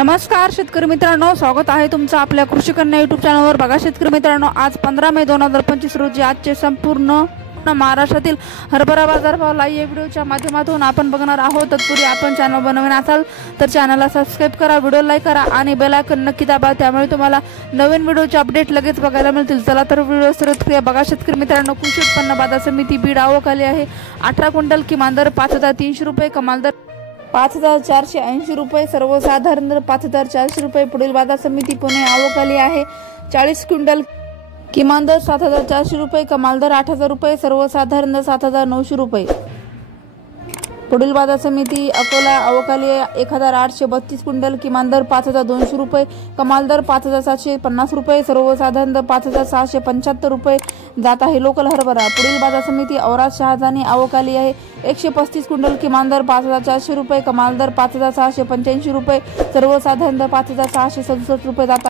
नमस्कार शेतकरी मित्रांनो, स्वागत आहे तुमचं आपल्या कृषी कन्या यूट्यूब चॅनलवर। बघा शेतकरी मित्रांनो, आज 15 मे 2025 रोजी आजचे संपूर्ण महाराष्ट्रातील हरभरा बाजारभाव लाईव्ह व्हिडिओच्या माध्यमातून आपण बघणार आहोत। तत्पूर्वी आपण चॅनल बनवून असाल तर चॅनलला सबस्क्राइब करा, व्हिडिओ लाईक करा आणि बेल आयकॉन नक्की दाबा, त्यामुळे तुम्हाला नवीन व्हिडिओचे अपडेट लगेच बघायला मिळतील। चला तर व्हिडिओ सुरू करूया। बघा शेतकरी मित्रांनो, कृषी उत्पन्न बाजार समिती बीड आवक आली आहे 18 क्विंटल, किमान दर 5300 रुपये, कमाल दर 5480 रुपये, सर्वसाधारण दर 5400 रुपये। पुढील बाजार समिती पुणे आवक आली आहे 40 क्विंटल, किमान दर 7400 रुपये, कमाल दर 8000 रुपये, सर्वसाधारण दर 7900 रुपये। पुढील बाजार समिती अकोला आवक आली आहे 1832 क्विंटल, किमान दर 5200 रुपये, कमाल दर 5750 रुपये, सर्वसाधारण दर 5675 रुपये जात आहे लोकल हरभरा। पुढील बाजार समिती औराद शहाजानी आवक आली आहे 135 क्विंटल, किमान दर 5400 रुपये, कमाल दर 5685 रुपये, सर्वसाधारण दर 5667 रुपये जात